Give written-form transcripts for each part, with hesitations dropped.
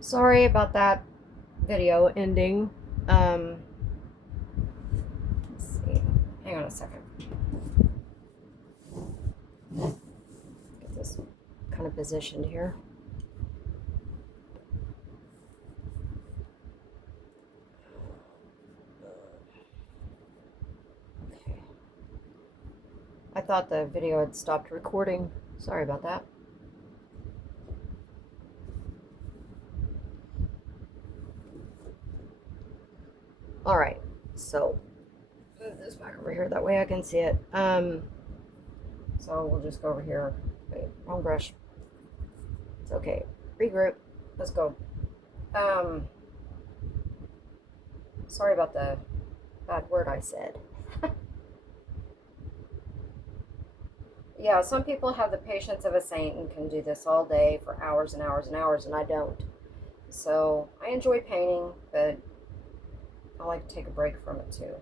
Sorry about that video ending. Um, let's see. Hang on a second. Get this kind of positioned here. Okay. I thought the video had stopped recording. Sorry about that. All right. So move this back over here. That way I can see it. So we'll just go over here. Wait, wrong brush. It's okay. Regroup. Let's go. Um, Sorry about the bad word I said. Yeah, some people have the patience of a saint and can do this all day for hours and hours and hours, and I don't. So I enjoy painting, but I like to take a break from it too.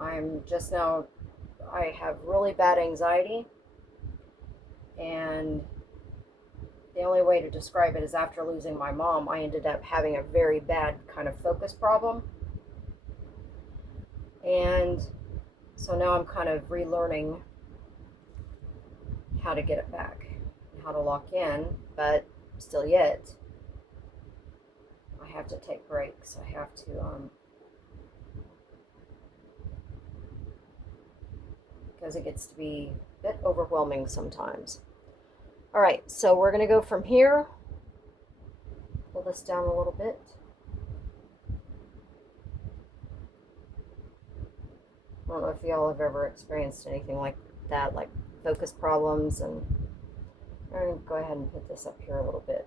I'm just now, I have really bad anxiety, and the only way to describe it is after losing my mom, I ended up having a very bad kind of focus problem. And so now I'm kind of relearning how to get it back, how to lock in, but still yet, I have to take breaks. I have to, because it gets to be a bit overwhelming sometimes. All right, so we're going to go from here, pull this down a little bit. I don't know if y'all have ever experienced anything like that, like focus problems, and I'm going to go ahead and put this up here a little bit.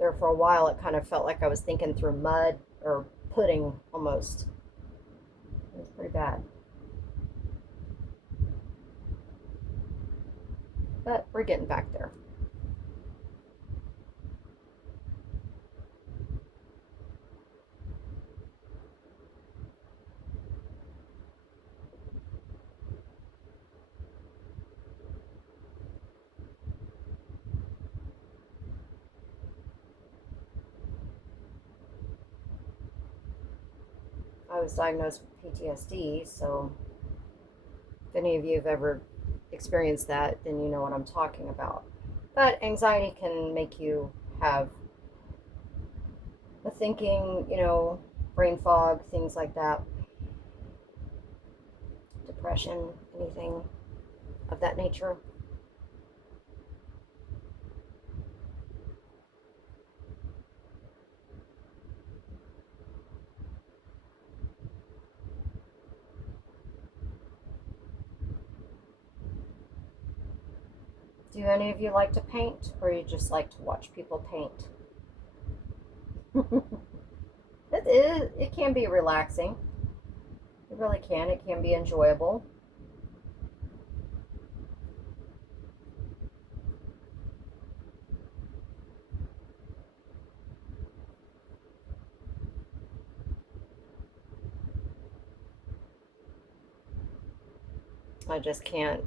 There for a while, it kind of felt like I was thinking through mud or pudding almost. It was pretty bad. But we're getting back there. I was diagnosed with PTSD, so if any of you have ever experienced that, then you know what I'm talking about. But anxiety can make you have a thinking, brain fog, things like that, depression, anything of that nature. Do any of you like to paint, or you just like to watch people paint? It can be relaxing. It really can. It can be enjoyable. I just can't,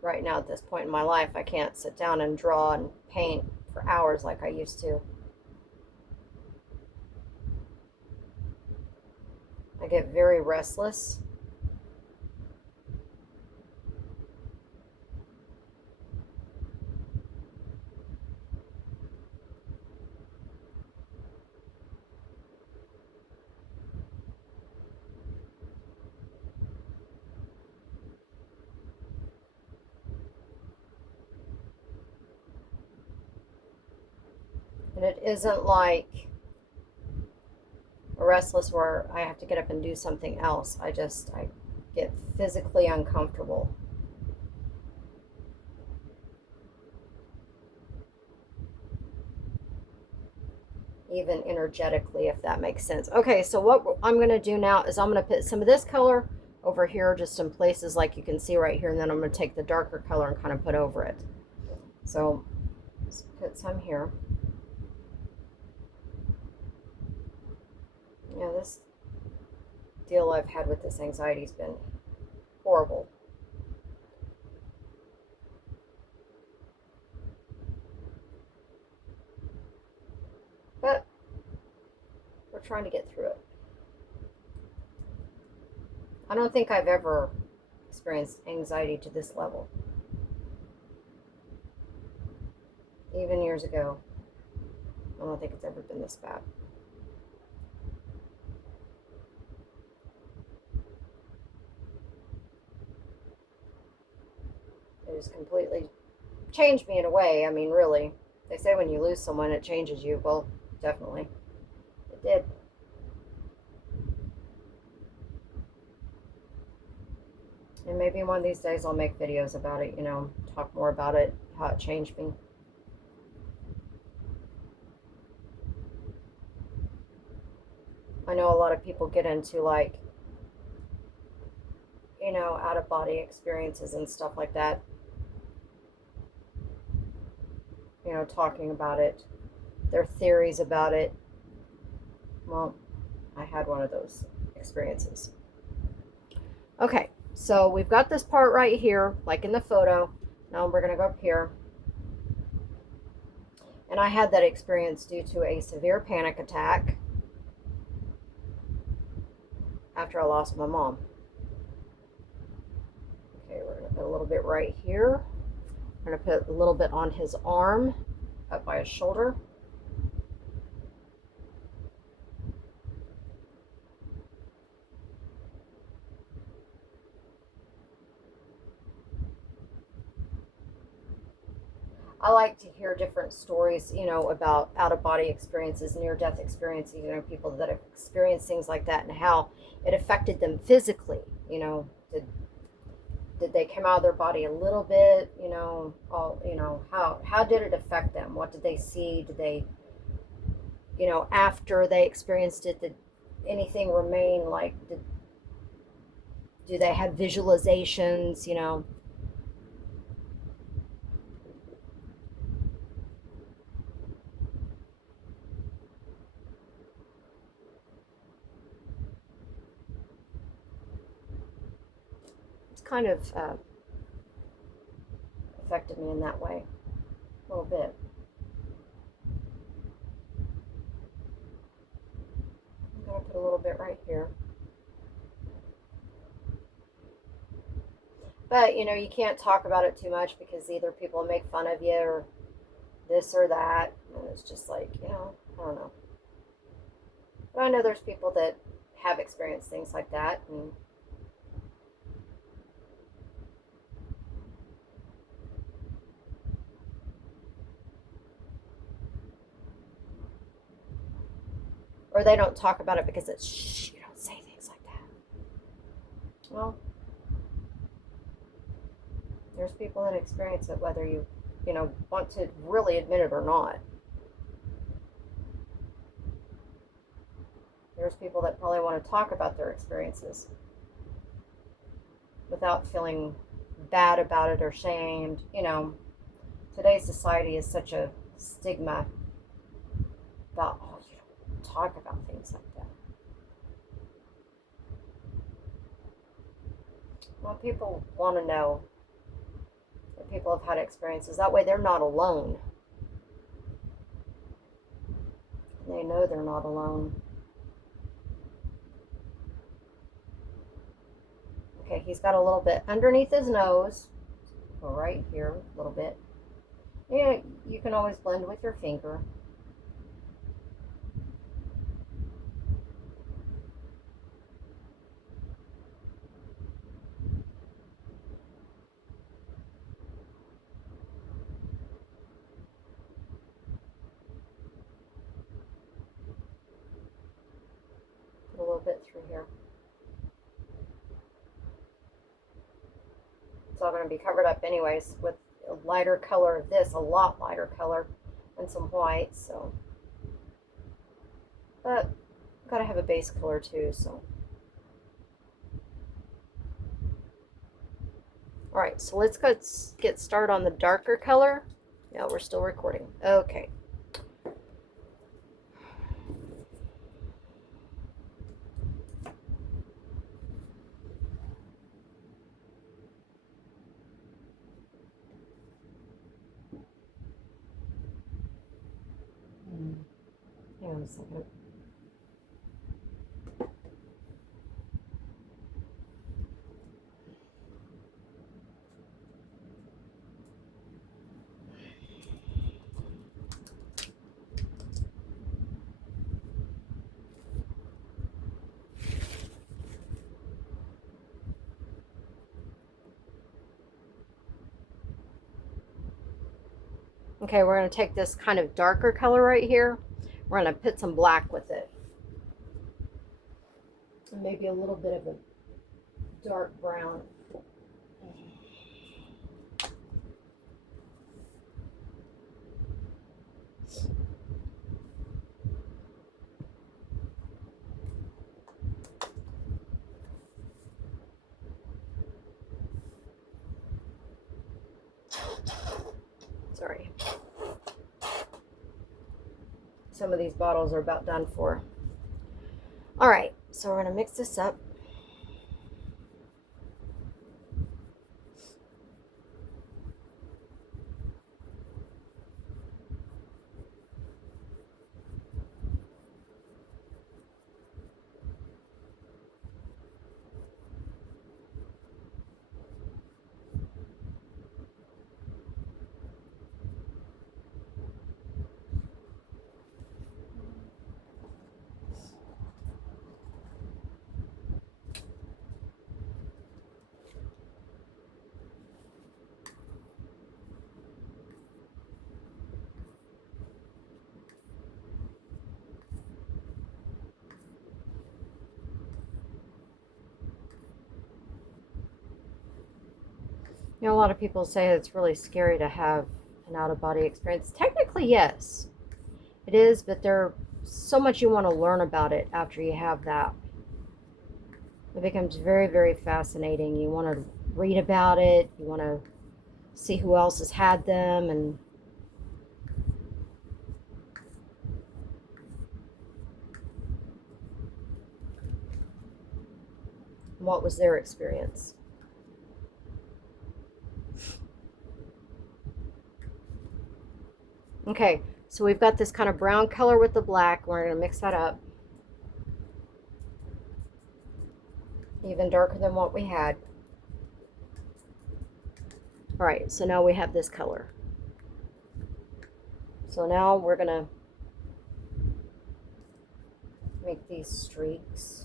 right now at this point in my life, I can't sit down and draw and paint for hours like I used to. I get very restless. And it isn't like a restless where I have to get up and do something else. I get physically uncomfortable. Even energetically, if that makes sense. Okay, so what I'm going to do now is I'm going to put some of this color over here just in places like you can see right here, and then I'm going to take the darker color and kind of put over it. So let's put some here. Yeah, this deal I've had with this anxiety has been horrible. But we're trying to get through it. I don't think I've ever experienced anxiety to this level. Even years ago, I don't think it's ever been this bad. It has completely changed me in a way. I mean, really. They say when you lose someone, it changes you. Well, definitely. It did. And maybe one of these days I'll make videos about it, talk more about it, how it changed me. I know a lot of people get into like, out of body experiences and stuff like that. Talking about it, their theories about it. Well, I had one of those experiences. Okay, so we've got this part right here, like in the photo. Now we're going to go up here. And I had that experience due to a severe panic attack after I lost my mom. Okay, we're going to put a little bit right here. We're going to put a little bit on his arm, up by his shoulder. I like to hear different stories, about out-of-body experiences, near-death experiences, people that have experienced things like that and how it affected them physically. Did they come out of their body a little bit? How did it affect them? What did they see? Did they, after they experienced it, did anything remain? Like, do they have visualizations? It's kind of affected me in that way a little bit. I'm going to put a little bit right here. But, you can't talk about it too much because either people make fun of you or this or that. And it's just like, I don't know. But I know there's people that have experienced things like that. Or they don't talk about it because it's, shh, you don't say things like that. Well, there's people that experience it whether you, want to really admit it or not. There's people that probably want to talk about their experiences without feeling bad about it or shamed. Today's society is such a stigma about, oh, you don't talk about things like that. Well, people want to know that people have had experiences. That way they're not alone. They know they're not alone. Okay, he's got a little bit underneath his nose. Go right here, a little bit. Yeah, you can always blend with your finger. Put a little bit through here. It's all going to be covered up anyways with a lighter color of this, a lot lighter color, and some white. So, but got to have a base color too. So, all right. So let's get started on the darker color. Yeah, we're still recording. Okay. on a second. Okay, we're going to take this kind of darker color right here. We're going to put some black with it. And maybe a little bit of a dark brown. Sorry. Some of these bottles are about done for. All right, so we're going to mix this up. You know, a lot of people say it's really scary to have an out-of-body experience. Technically, yes, it is, but there's so much you want to learn about it after you have that. It becomes very, very fascinating. You want to read about it. You want to see who else has had them and what was their experience. Okay, so we've got this kind of brown color with the black. We're going to mix that up. Even darker than what we had. All right, so now we have this color. So now we're going to make these streaks.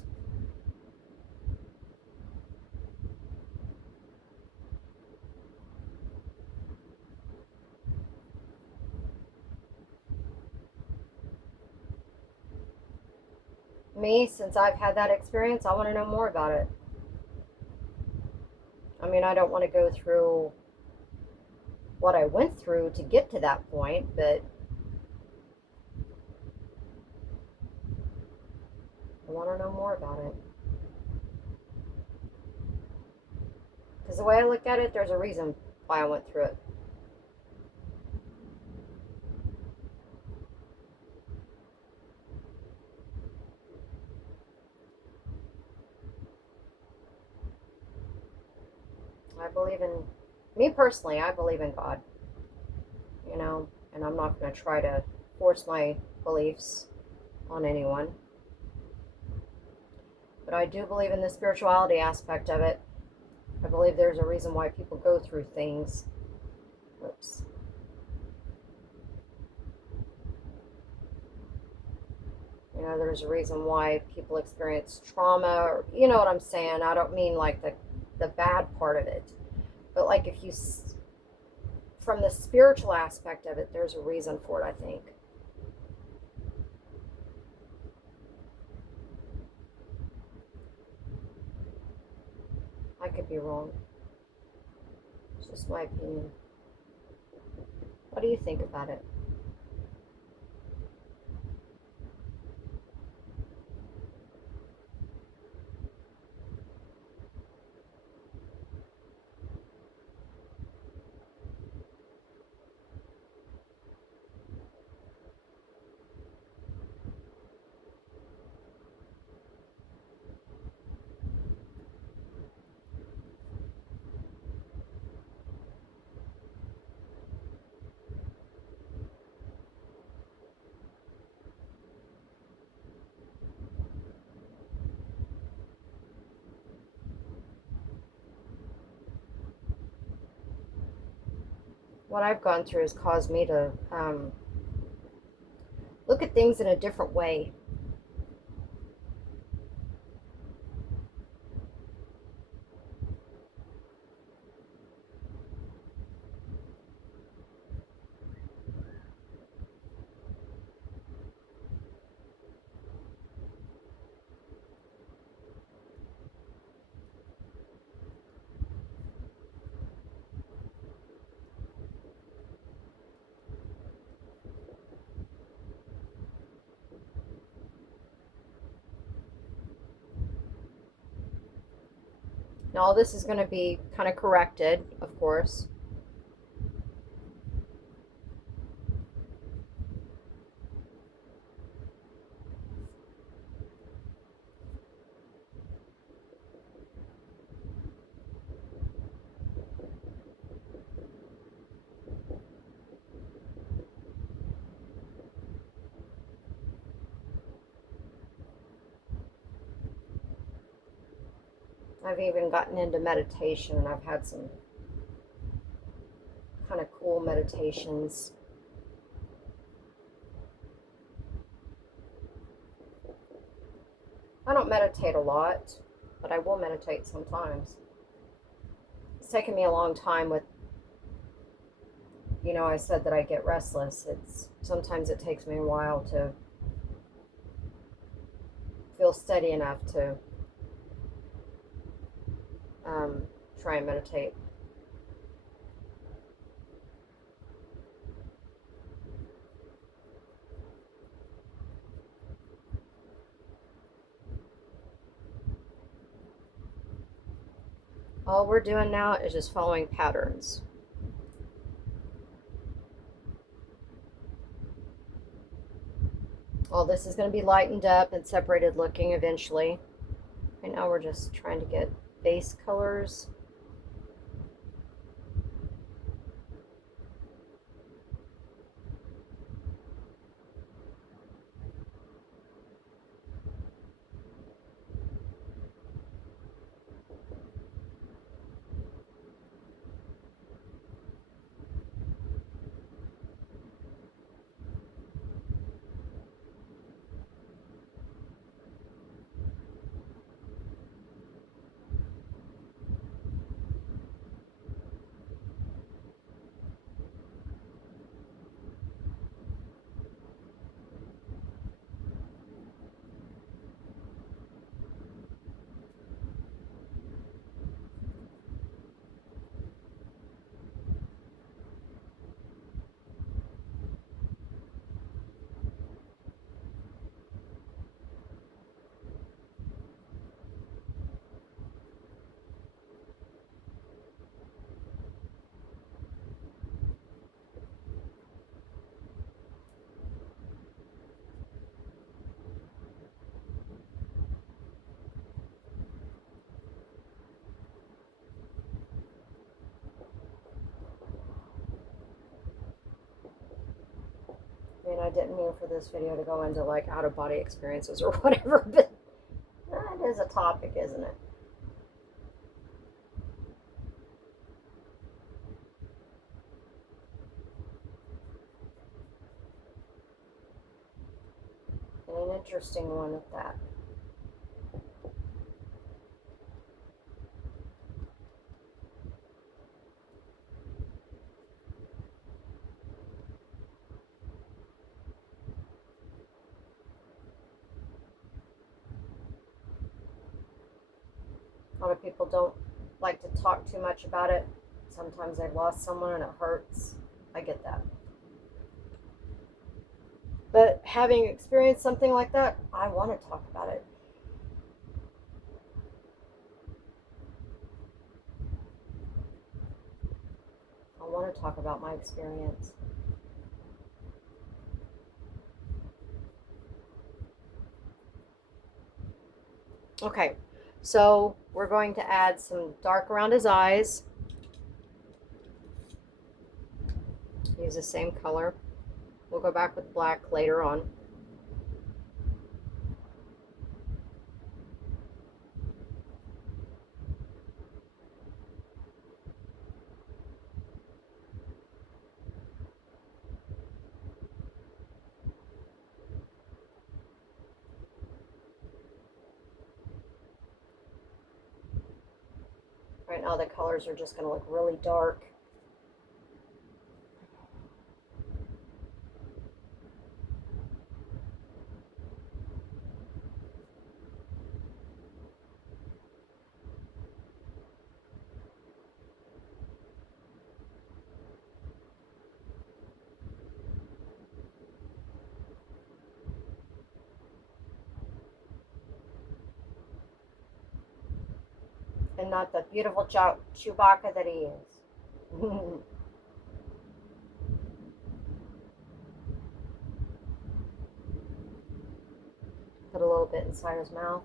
Me, since I've had that experience, I want to know more about it. I mean, I don't want to go through what I went through to get to that point, but I want to know more about it. Because the way I look at it, there's a reason why I went through it. I believe in, me personally, I believe in God, you know, and I'm not going to try to force my beliefs on anyone. But I do believe in the spirituality aspect of it. I believe there's a reason why people go through things. Oops. You know, there's a reason why people experience trauma, or, you know what I'm saying? I don't mean like the bad part of it. But like if you, from the spiritual aspect of it, there's a reason for it, I think. I could be wrong. It's just my opinion. What do you think about it? what I've gone through has caused me to look at things in a different way. Now, all this is going to be kind of corrected, of course. I've even gotten into meditation, and I've had some kind of cool meditations. I don't meditate a lot, but I will meditate sometimes. It's taken me a long time with, I said that I get restless. Sometimes it takes me a while to feel steady enough to try and meditate. All we're doing now is just following patterns. All this is going to be lightened up and separated looking eventually. Right now we're just trying to get base colors. I mean, I didn't mean for this video to go into like out of body experiences or whatever, but that is a topic, isn't it? And an interesting one at that. A lot of people don't like to talk too much about it. Sometimes they've lost someone and it hurts. I get that. But having experienced something like that, I want to talk about it. I want to talk about my experience. Okay, so we're going to add some dark around his eyes. Use the same color. We'll go back with black later on. Right now the colors are just going to look really dark. And not the beautiful Chewbacca that he is. Put a little bit inside his mouth.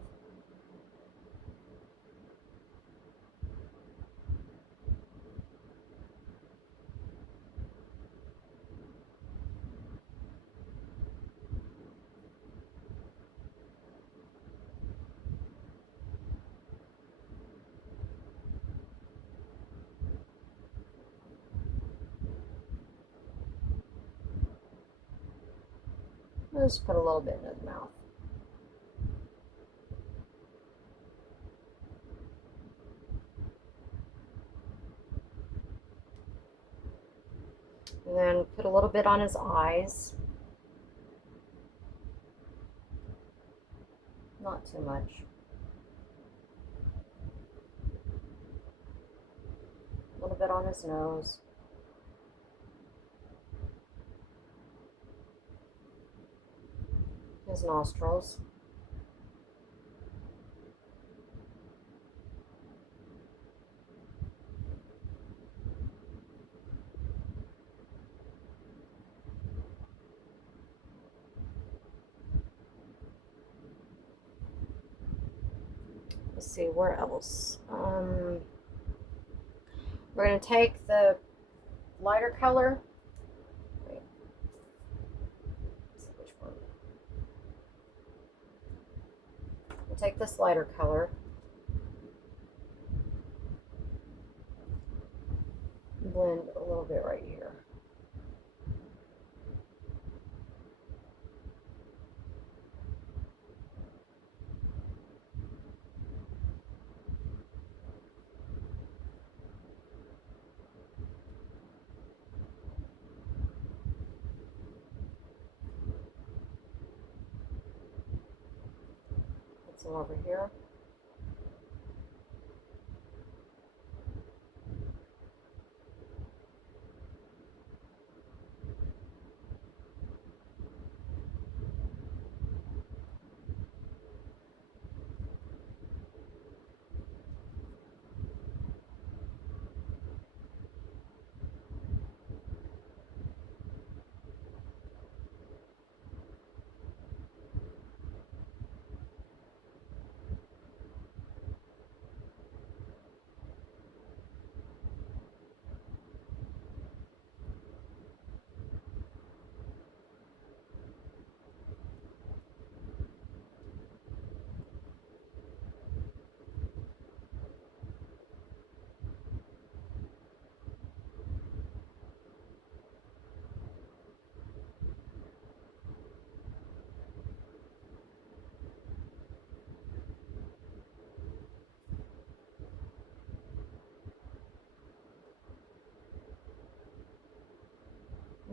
Just put a little bit in his mouth. And then put a little bit on his eyes. Not too much. A little bit on his nose. His nostrils. Let's see, where else? We're going to take the lighter color. Wait. Let's see which one. We'll take this lighter color. Blend a little bit right here. Put some over here.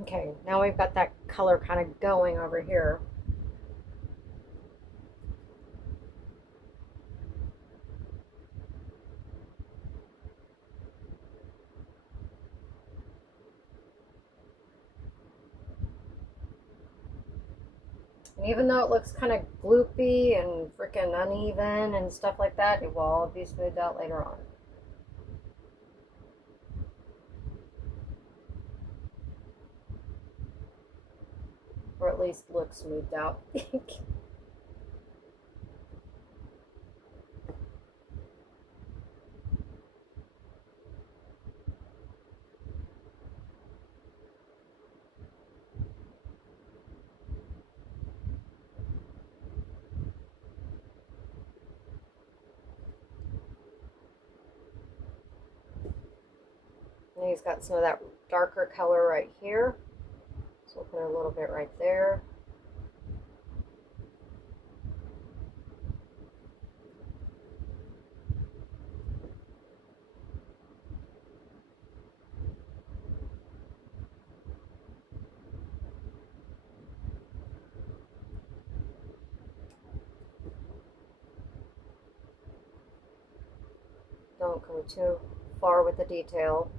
Okay, now we've got that color kind of going over here. And even though it looks kind of gloopy and freaking uneven and stuff like that, it will all be smoothed out later on. Or at least look smoothed out. And he's got some of that darker color right here. So we'll put a little bit right there. Don't go too far with the detail.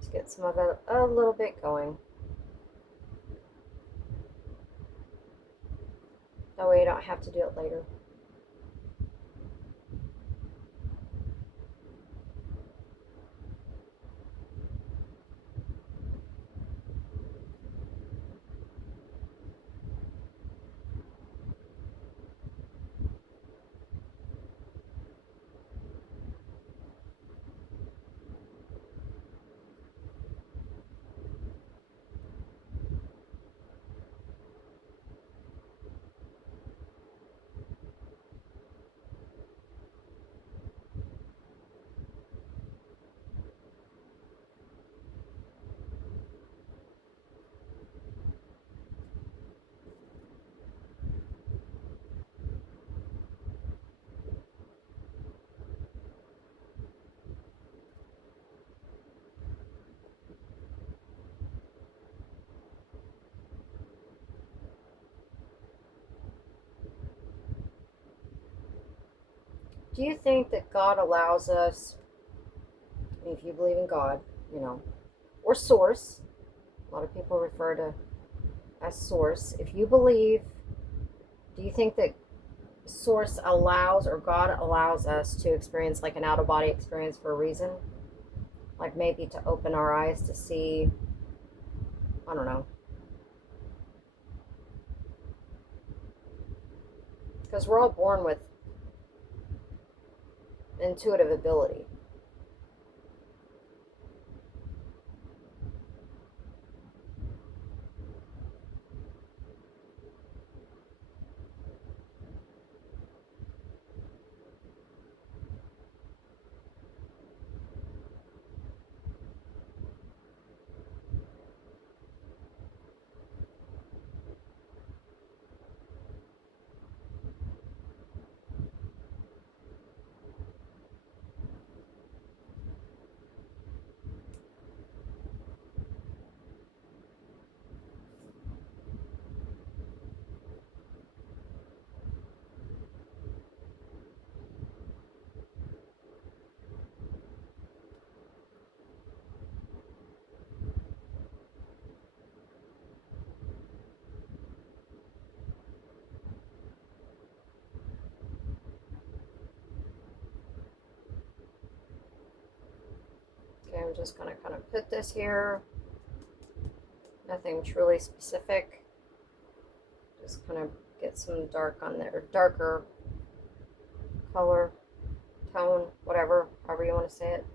Just get some of it a little bit going. That way you don't have to do it later. Do you think that God allows us, if you believe in God, you know, or source, a lot of people refer to as source. If you believe, do you think that source allows or God allows us to experience like an out of body experience for a reason? Like maybe to open our eyes to see, I don't know. Because we're all born with intuitive ability. Okay, I'm just going to kind of put this here. Nothing truly specific. Just kind of get some dark on there, darker color, tone, whatever, however you want to say it.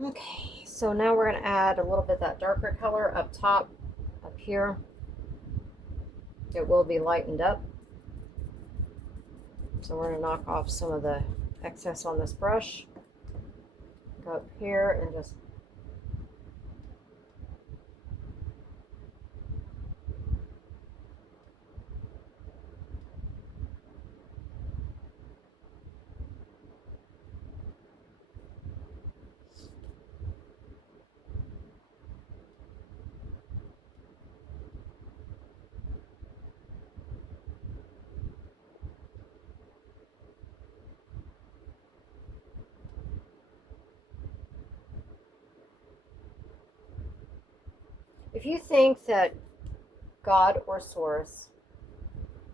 Okay, so now we're going to add a little bit of that darker color up top, up here. It will be lightened up. So we're going to knock off some of the excess on this brush. Go up here and just if you think that God or Source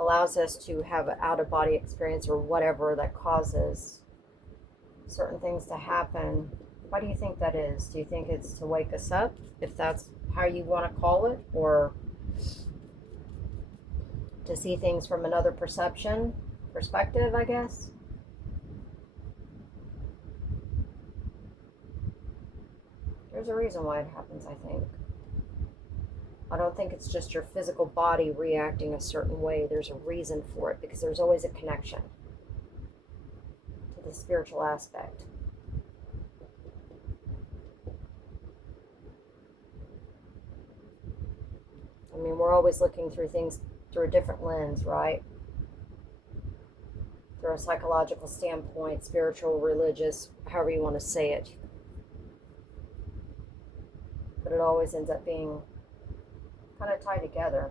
allows us to have an out of body experience or whatever that causes certain things to happen, why do you think that is? Do you think it's to wake us up, if that's how you want to call it, or to see things from another perspective, I guess? There's a reason why it happens, I think. I don't think it's just your physical body reacting a certain way. There's a reason for it, because there's always a connection to the spiritual aspect. I mean, we're always looking through things through a different lens, right? Through a psychological standpoint, spiritual, religious, however you want to say it. But it always ends up being kind of tied together.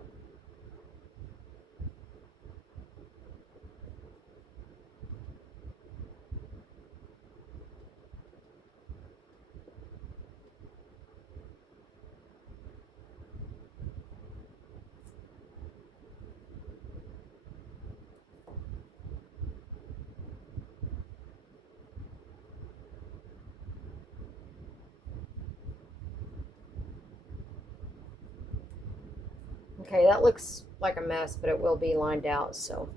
Okay, that looks like a mess, but it will be lined out. So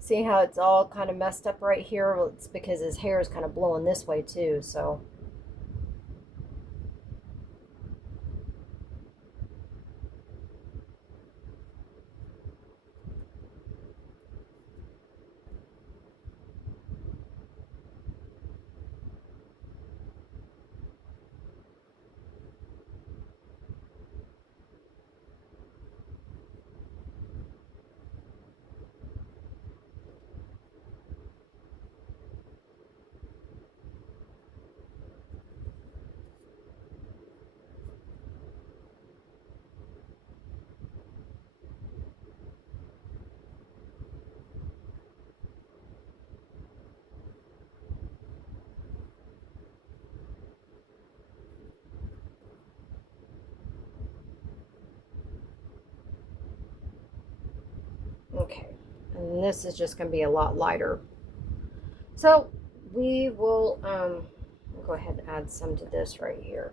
see how it's all kind of messed up right here? Well, it's because his hair is kind of blowing this way too. So okay, and this is just going to be a lot lighter. So we will go ahead and add some to this right here.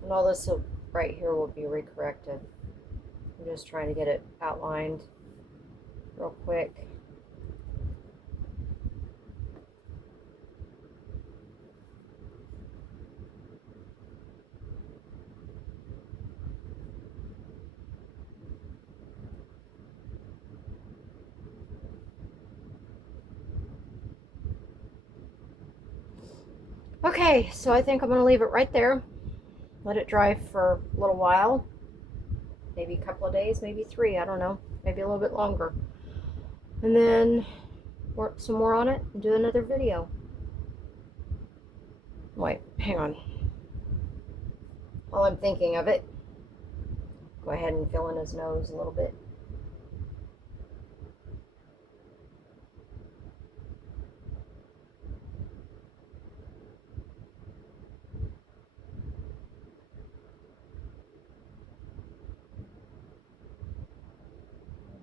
And all this right here will be recorrected. I'm just trying to get it outlined real quick. Okay, so I think I'm going to leave it right there. let it dry for a little while, maybe a couple of days, maybe 3, I don't know, maybe a little bit longer, and then work some more on it and do another video. Wait, hang on. While I'm thinking of it, go ahead and fill in his nose a little bit.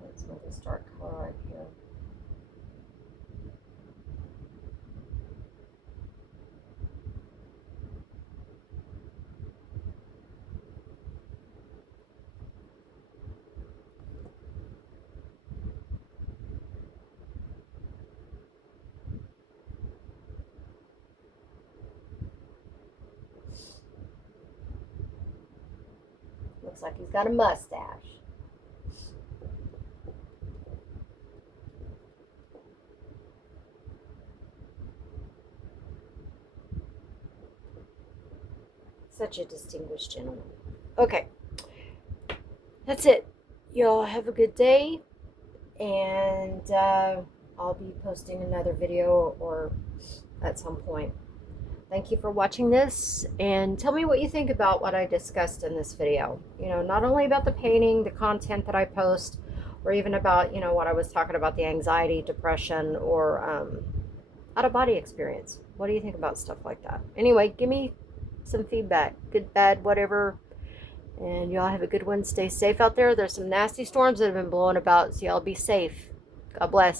Get some of this dark color right here. Looks like he's got a mustache. Such a distinguished gentleman. Okay. That's it. Y'all have a good day. And I'll be posting another video or at some point. Thank you for watching this, and tell me what you think about what I discussed in this video. You know, not only about the painting, the content that I post, or even about, you know, what I was talking about, the anxiety, depression, or out-of-body experience. What do you think about stuff like that? Anyway, give me some feedback, good, bad, whatever, and y'all have a good one. Stay safe out there. There's some nasty storms that have been blowing about, so y'all be safe. God bless.